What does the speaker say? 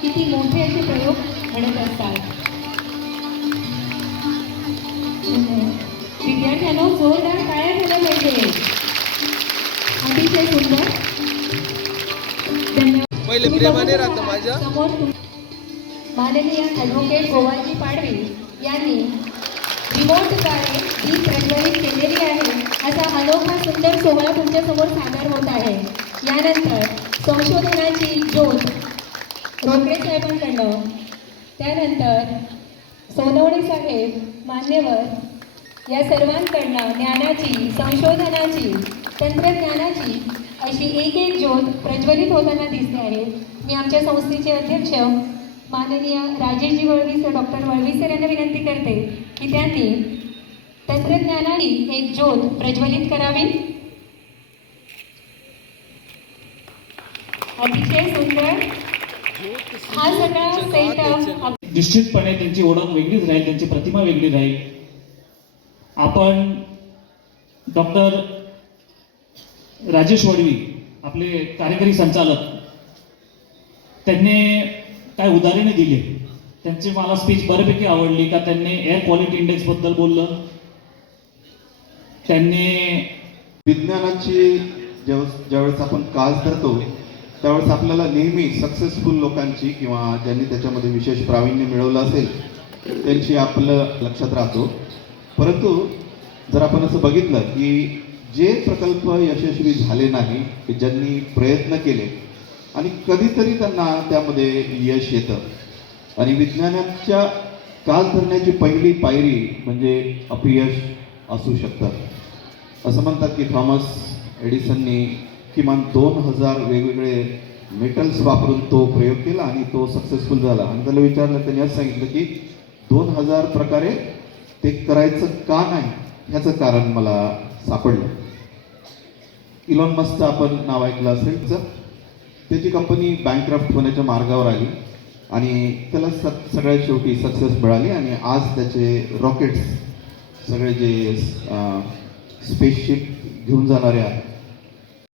किती मोठे असे प्रयोग घडत असतात. विद्यार्थ्यांना जोरदार टाळ्या झाल्या पाहिजे. अतिशय सुंदर. पहिले प्रेमाने राहतं माझ्या. माननीय ॲडव्होकेट गोवाजी पाडवी यांनी रिमोटद्वारे गीत प्रज्वलित केले. सुंदर सोहळा तुमच्यासमोर सादर होत आहे. यानंतर संशोधनाची ज्योत रोकडे साहेबांकडनं. त्यानंतर सोनवणे साहेब मान्यवर. या सर्वांकडनं ज्ञानाची संशोधनाची तंत्रज्ञानाची अशी एक एक ज्योत प्रज्वलित होताना दिसते आहे. मी आमच्या संस्थेचे अध्यक्ष माननीय राजेशजी वळवीसर डॉक्टर वळवीसर यांना विनंती करते की त्यांनी तंत्रज्ञानाने एक ज्योत प्रज्वलित करावी. अतिशय सुंदर. हा सगळा सेटअप निश्चितपणे त्यांची ओळख वेगळीच राहील त्यांची प्रतिमा वेगळी राहील. आपण डॉक्टर राजेश वडवी आपले कार्यकारी संचालक त्यांनी काय उदाहरणे दिली? त्यांची मला स्पीच बऱ्यापैकी आवडली का त्यांनी एअर क्वालिटी इंडेक्सबद्दल बोललं? त्यांनी विज्ञानाची जेव्हा ज्यावेळेस आपण कास धरतो त्यावेळेस आपल्याला नेहमी सक्सेसफुल लोकांची किंवा ज्यांनी त्याच्यामध्ये विशेष प्रावीण्य मिळवलं असेल त्यांची आपलं लक्षात राहतो. परंतु जर आपण असं बघितलं की जे प्रकल्प यशस्वी झाले नाही की ज्यांनी प्रयत्न केले आणि कधीतरी त्यांना त्यामध्ये यश येतं. आणि विज्ञानाच्या कास धरण्याची पहिली पायरी म्हणजे अपयश असू शकतं. असं म्हणतात की थॉमस एडिसननी किमान दोन हजार वेगवेगळे मेटल्स वापरून तो प्रयोग केला आणि तो सक्सेसफुल झाला. आणि त्याला विचारलं त्यांनी असं सांगितलं की दोन हजार प्रकारे ते करायचं का नाही ह्याचं कारण मला सापडलं. इलॉन मस्कचं आपण नाव ऐकलं असेल. तर त्याची कंपनी बँकक्राफ्ट होण्याच्या मार्गावर आली आणि त्याला स सगळ्यात शेवटी सक्सेस मिळाली आणि आज त्याचे रॉकेट्स सगळे जे स्पेसशिप घेऊन जाणाऱ्या